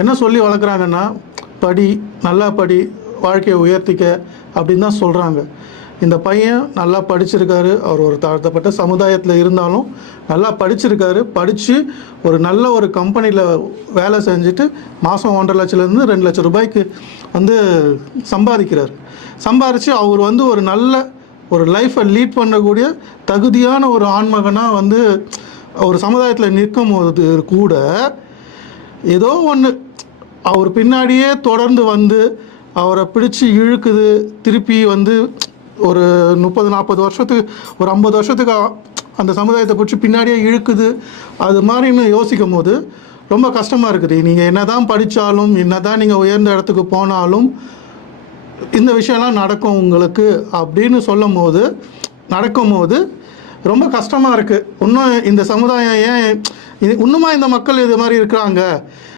என்ன சொல்லி வளர்க்குறாங்கன்னா, படி, நல்லா படி, வாழ்க்கையை உயர்த்திக்க அப்படின்னு தான் சொல்கிறாங்க. இந்த பையன் நல்லா படிச்சிருக்காரு. அவர் ஒரு தாழ்த்தப்பட்ட சமுதாயத்தில் இருந்தாலும் நல்லா படிச்சிருக்காரு. படித்து ஒரு நல்ல ஒரு கம்பெனியில் வேலை செஞ்சுட்டு மாதம் 1,50,000 லட்சத்துலேருந்து 2 லட்சம் ரூபாய்க்கு வந்து சம்பாதிக்கிறார். சம்பாதிச்சு அவர் வந்து ஒரு நல்ல ஒரு லைஃப்பை லீட் பண்ணக்கூடிய தகுதியான ஒரு ஆண்மகனாக வந்து ஒரு சமுதாயத்தில் நிற்கும் போது கூட ஏதோ ஒன்று அவர் பின்னாடியே தொடர்ந்து வந்து அவரை பிடிச்சி இழுக்குது. திருப்பி வந்து ஒரு 30-40 வருஷத்துக்கு, ஒரு 50 வருஷத்துக்கு அந்த சமுதாயத்தை பிடிச்சி பின்னாடியே இழுக்குது. அது மாதிரின்னு யோசிக்கும் போது ரொம்ப கஷ்டமாக இருக்குது. நீங்கள் என்ன தான் படித்தாலும், என்ன தான் நீங்கள் உயர்ந்த இடத்துக்கு போனாலும் இந்த விஷயம்லாம் நடக்கும் உங்களுக்கு அப்படின்னு நடக்கும்போது ரொம்ப கஷ்டமாக இருக்குது. இன்னும் இந்த சமுதாயம் ஏன் இன்னுமா இந்த மக்கள் இது மாதிரி இருக்கிறாங்க?